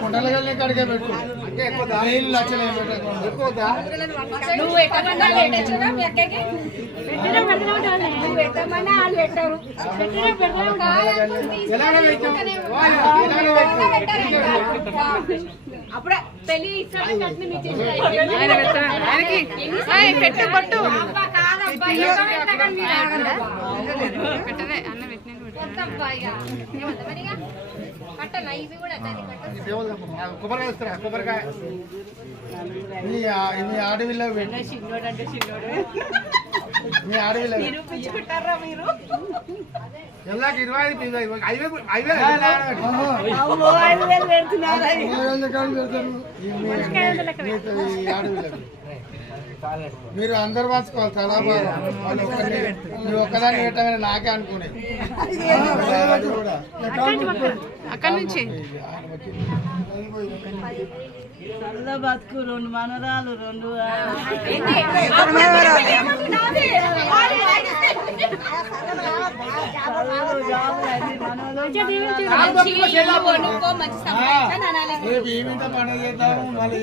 కొండలగల్ని కడిగే పెట్టు అంటే ఎక్కువ నీళ్ళు లక్షలు ఎక్కువ నువ్వు ఎక్కడన్నా పెట్టచ్చుగా మీ అక్కకి పెట్టమని వాళ్ళు పెట్టారు అప్పుడే పెళ్లి పెట్టు కొట్టు కొబ్బరికాయ కొబ్బరికాయ మీ ఆడవిలో మీ ఆడవిలో మీరు ఎల్లాకి 25 మీరు అందరు పంచుకోవాలి చాలా బాగా మీరు ఒక్కదాన్ని పెట్టగానే నాకే అనుకునేది అక్కడి నుంచి బతుకు 2 మనరాలు 2 పండుగ చేద్దాము మళ్ళీ